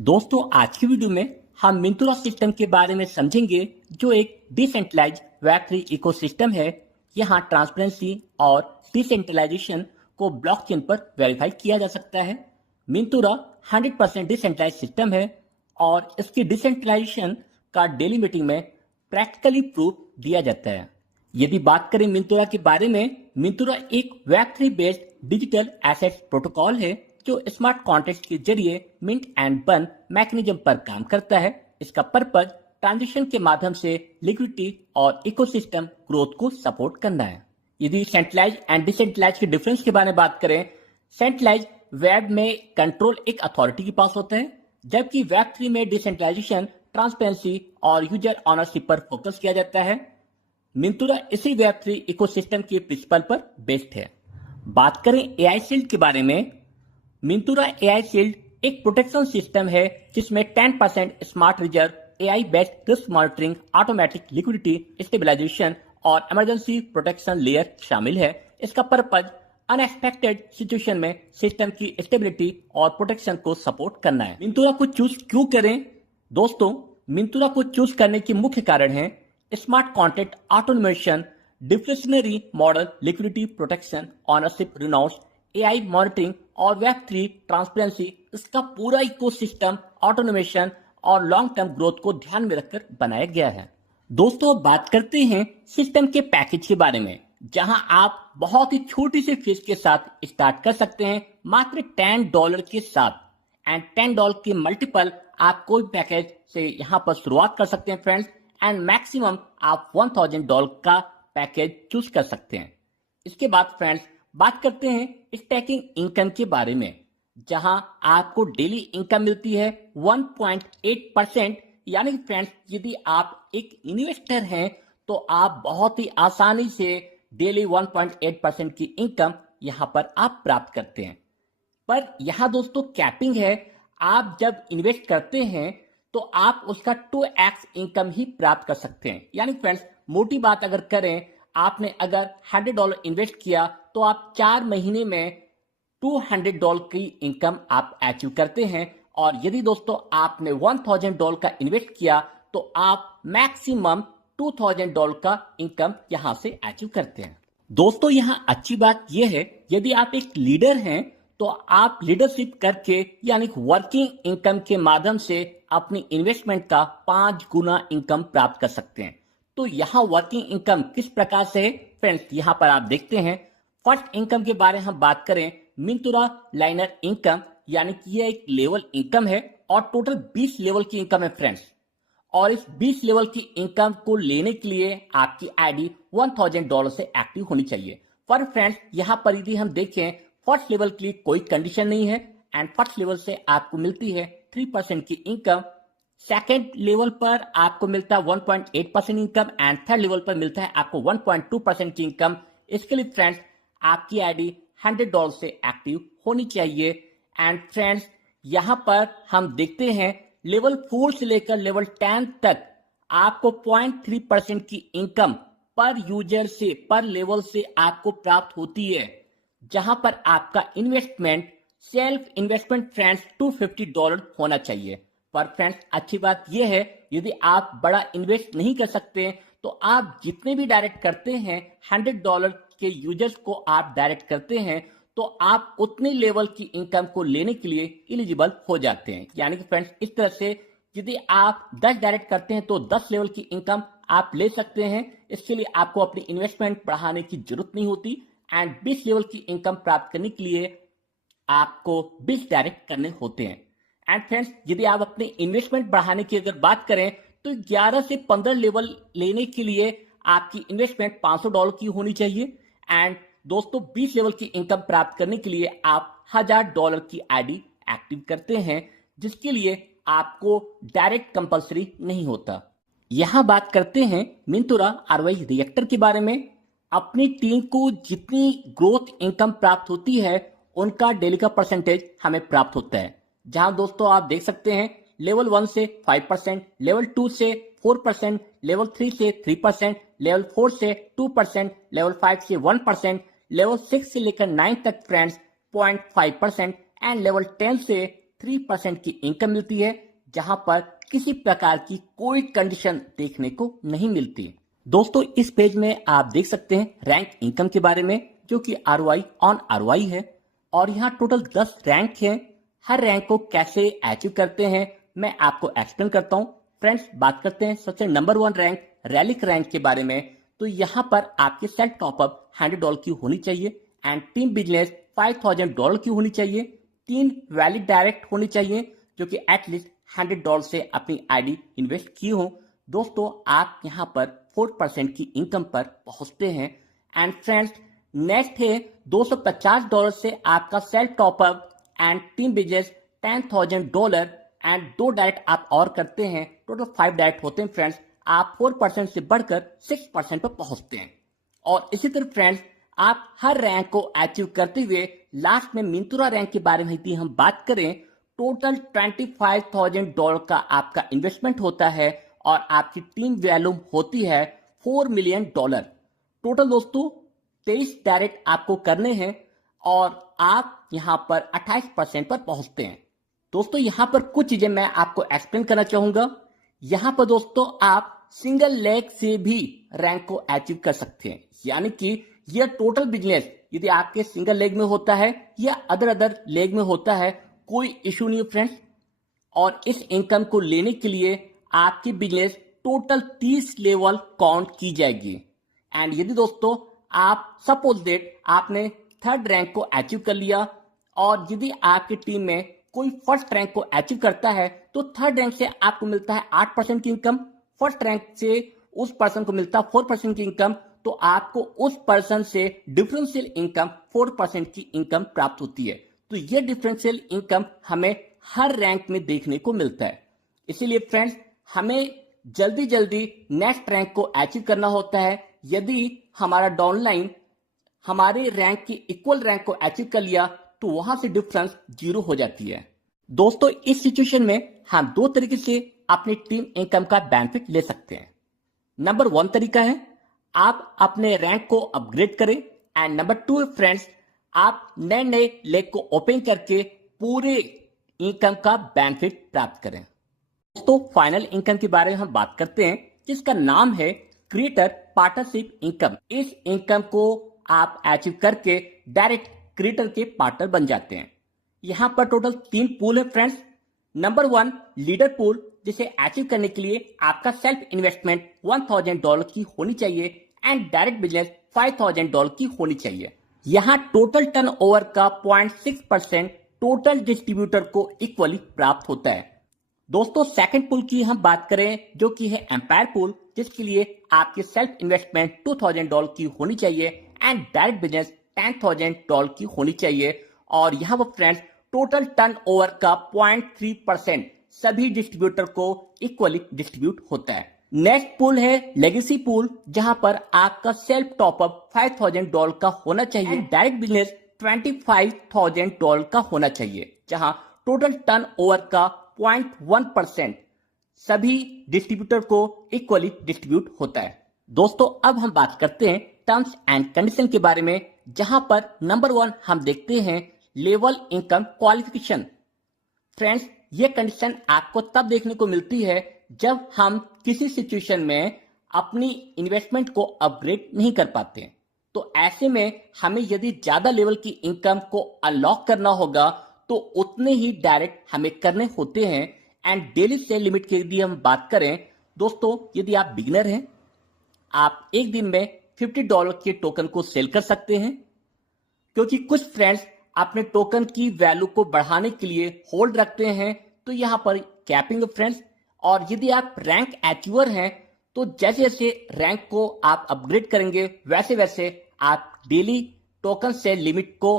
दोस्तों आज की वीडियो में हम मिंत्रा सिस्टम के बारे में समझेंगे जो एक डिसेंट्रलाइज वेब3 इकोसिस्टम है। यहाँ ट्रांसपेरेंसी और डिसेंट्रलाइजेशन को ब्लॉकचेन पर वेरीफाई किया जा सकता है। मिंत्रा 100% डिसेंट्रलाइज सिस्टम है और इसकी डिसेंट्रलाइजेशन का डेली मीटिंग में प्रैक्टिकली प्रूफ दिया जाता है। यदि बात करें मिंत्रा के बारे में, मिंत्रा एक Web3 based digital assets protocol है जो स्मार्ट कॉन्ट्रैक्ट के जरिए मिंट एंड बर्न मैकेनिज्म पर काम करता है। इसका पर्पज ट्रांजिशन के माध्यम से लिक्विडिटी और इकोसिस्टम ग्रोथ को सपोर्ट करना है। यदि सेंट्रलाइज एंड डिसेंट्रलाइज के डिफरेंस के बारे में बात करें, सेंट्रलाइज वेब में कंट्रोल एक अथॉरिटी के पास होता है, जबकि वेब 3 में डिसेंट्रलाइजेशन, ट्रांसपेरेंसी और यूजर ऑनरशिप पर फोकस किया जाता है। मिंत्रा इसी वेब 3 इकोसिस्टम के प्रिंसिपल पर बेस्ड है। बात करें एआई शील्ड के बारे में, मिंत्रा एआई शील्ड एक प्रोटेक्शन सिस्टम है जिसमें 10% smart reserve, AI based risk monitoring, automatic liquidity stabilization और इमरजेंसी प्रोटेक्शन लेयर शामिल है। इसका पर्पज अनएक्सपेक्टेड सिचुएशन में सिस्टम की स्टेबिलिटी और प्रोटेक्शन को सपोर्ट करना है। मिंत्रा को चूज क्यों करें? दोस्तों, मिंत्रा को चूज करने के मुख्य कारण है smart contract automation, deflationary model, liquidity protection, ownership renounce, AI monitoring और वेब 3 ट्रांसपेरेंसी। इसका पूरा इकोसिस्टम ऑटोमेशन और लॉन्ग टर्म ग्रोथ को ध्यान में रखकर बनाया गया है। दोस्तों, अब बात करते हैं सिस्टम के पैकेज के बारे में, जहां आप बहुत ही छोटी सी फीस के साथ स्टार्ट कर सकते हैं, मात्र $10 के साथ। एंड $10 के मल्टीपल आप कोई पैकेज से यहां पर शुरुआत कर सकते हैं फ्रेंड्स। एंड मैक्सिमम आप $1000 का पैकेज चूज कर सकते हैं। इसके बाद फ्रेंड्स बात करते हैं स्टैकिंग इनकम के बारे में, जहां आपको डेली इनकम मिलती है 1.8%। यानी फ्रेंड्स यदि आप एक इन्वेस्टर हैं तो आप बहुत ही आसानी से डेली 1.8% की इनकम यहां पर आप प्राप्त करते हैं। पर यहां दोस्तों कैपिंग है, आप जब इन्वेस्ट करते हैं तो आप उसका 2x इनकम ही प्राप्त कर सकते हैं। यानी फ्रेंड्स मोटी बात अगर करें, आपने अगर $100 इन्वेस्ट किया तो आप 4 महीने में $200 की इनकम आप अचीव करते हैं। और यदि दोस्तों आपने $1000 का इन्वेस्ट किया तो आप मैक्सिमम $2000 का इनकम यहां से अचीव करते हैं। दोस्तों यहां अच्छी बात यह है, यदि आप एक लीडर हैं तो आप लीडरशिप करके यानी वर्किंग इनकम के माध्यम से अपनी इन्वेस्टमेंट का 5 गुना इनकम प्राप्त कर सकते हैं। तो यहाँ वर्किंग इनकम किस प्रकार से है फ्रेंड्स, यहाँ पर आप देखते हैं। फर्स्ट इनकम के बारे में हम बात करें, मिंत्रा लाइनर इनकम, यानी कि यह एक लेवल इनकम है और टोटल 20 लेवल की इनकम है फ्रेंड्स। और इस 20 लेवल की इनकम को लेने के लिए आपकी आईडी $1000 से एक्टिव होनी चाहिए। पर फ्रेंड्स यहाँ पर यदि हम देखें, फर्स्ट लेवल के लिए कोई कंडीशन नहीं है एंड फर्स्ट लेवल से आपको मिलती है 3% की इनकम। सेकेंड लेवल पर आपको मिलता है 1.8% इनकम एंड थर्ड लेवल पर मिलता है आपको 1.2% की इनकम। इसके लिए फ्रेंड्स आपकी आईडी $100 से एक्टिव होनी चाहिए। एंड फ्रेंड्स यहां पर हम देखते हैं लेवल 4 से लेकर लेवल 10 तक आपको 0.3% की इनकम पर यूजर से, पर लेवल से आपको प्राप्त होती है, जहां पर आपका इन्वेस्टमेंट, सेल्फ इन्वेस्टमेंट फ्रेंड्स $250 होना चाहिए। पर फ्रेंड्स अच्छी बात यह है, यदि आप बड़ा इन्वेस्ट नहीं कर सकते तो आप जितने भी डायरेक्ट करते हैं, $100 के यूजर्स को आप डायरेक्ट करते हैं, तो आप उतनी लेवल की इनकम को लेने के लिए एलिजिबल हो जाते हैं। यानी कि फ्रेंड्स इस तरह से यदि आप 10 डायरेक्ट करते हैं तो 10 लेवल की इनकम आप ले सकते हैं। इसके लिए आपको अपनी इन्वेस्टमेंट बढ़ाने की जरूरत नहीं होती। एंड 20 लेवल की इनकम प्राप्त करने के लिए आपको 20 डायरेक्ट करने होते हैं। एंड फ्रेंड्स यदि आप अपने इन्वेस्टमेंट बढ़ाने की अगर बात करें तो 11 से 15 लेवल लेने के लिए आपकी इन्वेस्टमेंट $500 की होनी चाहिए। एंड दोस्तों 20 लेवल की इनकम प्राप्त करने के लिए आप $1000 की आईडी एक्टिव करते हैं, जिसके लिए आपको डायरेक्ट कंपल्सरी नहीं होता। यहां बात करते हैं मिंत्रा आरओआई रिएक्टर के बारे में। अपनी टीम को जितनी ग्रोथ इनकम प्राप्त होती है उनका डेली का परसेंटेज हमें प्राप्त होता है, जहां दोस्तों आप देख सकते हैं लेवल 1 से 5%, लेवल 2 से 4%, लेवल 3 से 3%, लेवल 4 से 2%, लेवल 5 से 1%, लेवल 6 से लेकर 9 तक फ्रेंड्स 0.5% एंड लेवल 10 से 3% की इनकम मिलती है, जहां पर किसी प्रकार की कोई कंडीशन देखने को नहीं मिलती। दोस्तों इस पेज में आप देख सकते हैं रैंक इनकम के बारे में, जो कि ROI ऑन ROI है, और यहाँ टोटल 10 रैंक हैं। हर रैंक को कैसे अचीव करते हैं मैं आपको एक्सप्लेन करता हूँ। फ्रेंड्स बात करते हैं सबसे नंबर 1 रैंक रैलिक रैंक के बारे में। तो यहाँ पर आपके सेल्फ टॉपअप $100 की होनी चाहिए एंड टीम बिजनेस $5000 की होनी चाहिए। 3 वैलिड डायरेक्ट होनी चाहिए जो कि एटलीस्ट $100 से अपनी आईडी इन्वेस्ट की हो। दोस्तों आप यहाँ पर 4% की इनकम पर पहुंचते हैं। एंड फ्रेंड्स नेक्स्ट है $250 से आपका self top up and team business $10,000 and 2 direct आप और करते हैं, टोटल 5 डायरेक्ट होते हैं। फ्रेंड्स आप 4% से बढ़कर 6% पर पहुंचते हैं। और इसी तरह फ्रेंड्स आप हर रैंक को अचीव करते हुए लास्ट में मिंत्रा रैंक के बारे में यदि हम बात करें, टोटल $25,000 का आपका इन्वेस्टमेंट होता है और आपकी टीम वैल्यू होती है $4 मिलियन। टोटल दोस्तों 23 डायरेक्ट आपको करने हैं और आप यहां पर 28% पर पहुंचते हैं। दोस्तों यहां पर कुछ चीजें मैं आपको एक्सप्लेन करना चाहूंगा। यहां पर दोस्तों आप सिंगल लेग से भी रैंक को अचीव कर सकते हैं, यानी कि यह टोटल बिजनेस यदि आपके सिंगल लेग में होता है या अदर लेग में होता है, कोई इशू नहीं है फ्रेंड्स। और इस इनकम को लेने के लिए आपकी बिजनेस टोटल 30 लेवल काउंट की जाएगी। एंड यदि दोस्तों आप सपोज दैट आपने 3rd रैंक को अचीव कर लिया और यदि आपकी टीम में कोई 1st रैंक को अचीव करता है तो 3rd रैंक से आपको मिलता है 8% की इनकम, 1st रैंक से उस पर्सन को मिलता है 4% की इनकम, तो आपको उस पर्सन से डिफरेंशियल इनकम 4% की इनकम प्राप्त होती है। तो ये डिफरेंशियल इनकम हमें हर रैंक में देखने को मिलता है। इसीलिए फ्रेंड्स हमें जल्दी जल्दी नेक्स्ट रैंक को अचीव करना होता है। यदि हमारा डाउनलाइन हमारे रैंक की इक्वल रैंक को अचीव कर लिया तो वहां से डिफरेंस 0 हो जाती है। दोस्तों इस सिचुएशन में हम 2 तरीके से अपनी टीम इनकम का बेनिफिट ले सकते हैं। नंबर 1 तरीका है आप अपने रैंक को अपग्रेड करें एंड नंबर 2 फ्रेंड्स आप नए लेग को ओपन करके पूरे इनकम का बेनिफिट प्राप्त करें। दोस्तों फाइनल इनकम के बारे में हम बात करते हैं, जिसका नाम है क्रिएटर पार्टनरशिप इनकम। इस इनकम को आप अचीव करके डायरेक्ट क्रिएटर के पार्टनर बन जाते हैं। यहां पर टोटल 3 पूल है फ्रेंड्स। नंबर 1 लीडर पूल, जिसे अचीव करने के लिए आपका सेल्फ इन्वेस्टमेंट $1000 की होनी चाहिए एंड डायरेक्ट बिजनेस $5000 की होनी चाहिए। यहां टोटल टर्नओवर का 0.6% टोटल डिस्ट्रीब्यूटर को इक्वली प्राप्त होता है। दोस्तों सेकंड पूल की हम बात करें जो कि है एम्पायर पूल, जिसके लिए आपके सेल्फ इन्वेस्टमेंट $2000 की होनी चाहिए एंड डायरेक्ट बिजनेस $10,000 की होनी चाहिए। और यहाँ पर फ्रेंड्स टोटल टर्नओवर का 0.3% सभी डिस्ट्रीब्यूटर को इक्वली डिस्ट्रीब्यूट होता है। नेक्स्ट पूल है लेगेसी पूल, जहां पर आपका सेल्फ टॉपअप $5000 का होना चाहिए, डायरेक्ट बिजनेस $25,000 का होना चाहिए, जहां टोटल टर्नओवर का 0.1% सभी डिस्ट्रीब्यूटर को इक्वली डिस्ट्रीब्यूट होता है। दोस्तों अब हम बात करते हैं टर्म्स एंड कंडीशन के बारे में, जहां पर नंबर 1 हम देखते हैं लेवल इनकम क्वालिफिकेशन। फ्रेंड्स ये कंडीशन आपको तब देखने को मिलती है जब हम किसी सिचुएशन में अपनी इन्वेस्टमेंट को अपग्रेड नहीं कर पाते। तो ऐसे में हमें यदि ज्यादा लेवल की इनकम को अनलॉक करना होगा तो उतने ही डायरेक्ट हमें करने होते हैं। एंड डेली सेल लिमिट की यदि हम बात करें दोस्तों, यदि आप बिगिनर हैं आप एक दिन में $50 के टोकन को सेल कर सकते हैं, क्योंकि कुछ फ्रेंड्स अपने टोकन की वैल्यू को बढ़ाने के लिए होल्ड रखते हैं, तो यहां पर कैपिंग फ्रेंड्स। और यदि आप रैंक अचीवर हैं तो जैसे जैसे रैंक को आप अपग्रेड करेंगे वैसे वैसे आप डेली टोकन सेल लिमिट को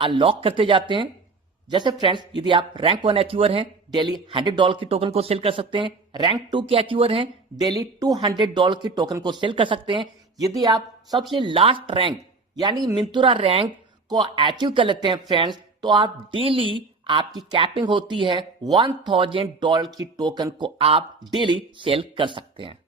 अनलॉक करते जाते हैं। जैसे फ्रेंड्स यदि आप रैंक 1 अचीवर हैं डेली $100 के टोकन को सेल कर सकते हैं, रैंक 2 के अचीवर हैं डेली $200 के टोकन को सेल कर सकते हैं। यदि आप सबसे लास्ट रैंक यानी मिंत्रा रैंक को अचीव कर लेते हैं फ्रेंड्स, तो आप डेली आपकी कैपिंग होती है $1000 की टोकन को आप डेली सेल कर सकते हैं।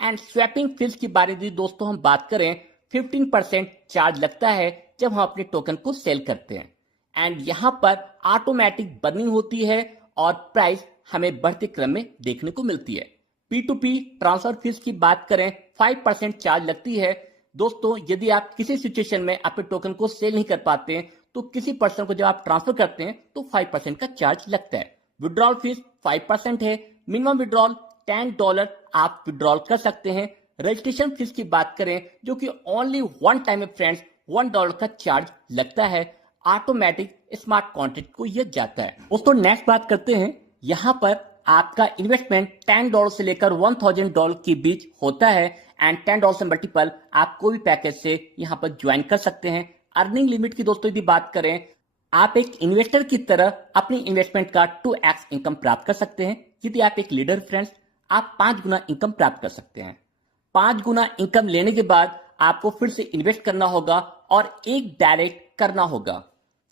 एंड स्वैपिंग फीस की बारे में दोस्तों हम बात करें 15% चार्ज लगता है जब हम अपने टोकन को सेल करते हैं। एंड यहाँ पर ऑटोमेटिक बर्निंग होती है और प्राइस हमें बढ़ते क्रम में देखने को मिलती है। P2P ट्रांसफर फीस की बात करें 5% चार्ज लगती है। दोस्तों, यदि आप किसी सिचुएशन में अपने टोकन को सेल नहीं कर पाते हैं तो किसी पर्सन को जब आप ट्रांसफर करते हैं तो 5% का चार्ज लगता है। विड्रॉल फीस 5% है। मिनिमम विड्रॉल $10 आप विड्रॉल कर सकते हैं। रजिस्ट्रेशन फीस की बात करें जो कि ओनली वन टाइम में फ्रेंड्स $1 का चार्ज लगता है। ऑटोमेटिक स्मार्ट कॉन्ट्रैक्ट को यह जाता है। दोस्तों, नेक्स्ट बात करते हैं। यहाँ पर आपका इन्वेस्टमेंट $10 से लेकर $1000 के बीच होता है एंड $10 से मल्टीपल आप कोई भी पैकेज से यहाँ पर ज्वाइन कर सकते हैं। अर्निंग लिमिट की दोस्तों यदि बात करें, आप एक इन्वेस्टर की तरह अपनी इन्वेस्टमेंट का 2x इनकम प्राप्त कर सकते हैं। यदि आप एक लीडर फ्रेंड्स, आप 5 गुना इनकम प्राप्त कर सकते हैं। 5 गुना इनकम लेने के बाद आपको फिर से इन्वेस्ट करना होगा और एक डायरेक्ट करना होगा।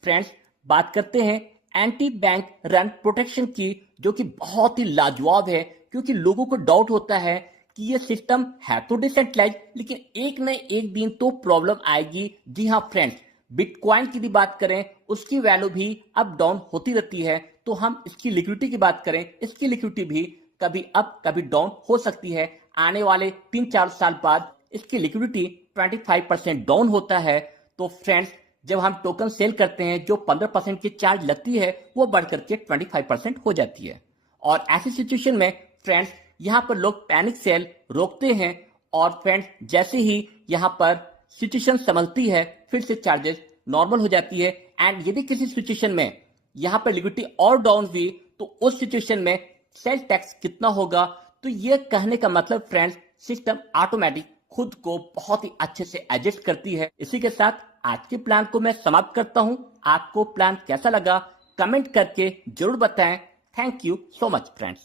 फ्रेंड्स, बात करते हैं एंटी बैंक रन प्रोटेक्शन की, जो कि बहुत ही लाजवाब है, क्योंकि लोगों को डाउट होता है कि ये सिस्टम है तो डिसेंट्रलाइज, लेकिन एक न एक दिन तो प्रॉब्लम आएगी। जी हाँ फ्रेंड्स, बिटकॉइन की भी बात करें, उसकी वैल्यू भी अप डाउन होती रहती है। तो हम इसकी लिक्विडिटी की बात करें, इसकी लिक्विडिटी भी कभी अप कभी डाउन हो सकती है। आने वाले 3-4 साल बाद इसकी लिक्विडिटी 25% डाउन होता है। तो फ्रेंड्स, जब हम टोकन सेल करते हैं, जो 15% की चार्ज लगती है वो बढ़कर के 25% हो जाती है। और ऐसी सिचुएशन में फ्रेंड्स, यहाँ पर लोग पैनिक सेल रोकते हैं और फ्रेंड्स, जैसे ही यहाँ पर सिचुएशन संभलती है फिर से चार्जेस नॉर्मल हो जाती है। एंड यदि किसी सिचुएशन में यहाँ पर लिक्विडिटी और डाउन हुई तो उस सिचुएशन में सेल टैक्स कितना होगा। तो ये कहने का मतलब फ्रेंड्स, सिस्टम ऑटोमेटिक खुद को बहुत ही अच्छे से एडजस्ट करती है। इसी के साथ आज के प्लान को मैं समाप्त करता हूं। आपको प्लान कैसा लगा कमेंट करके जरूर बताएं। Thank you so much friends.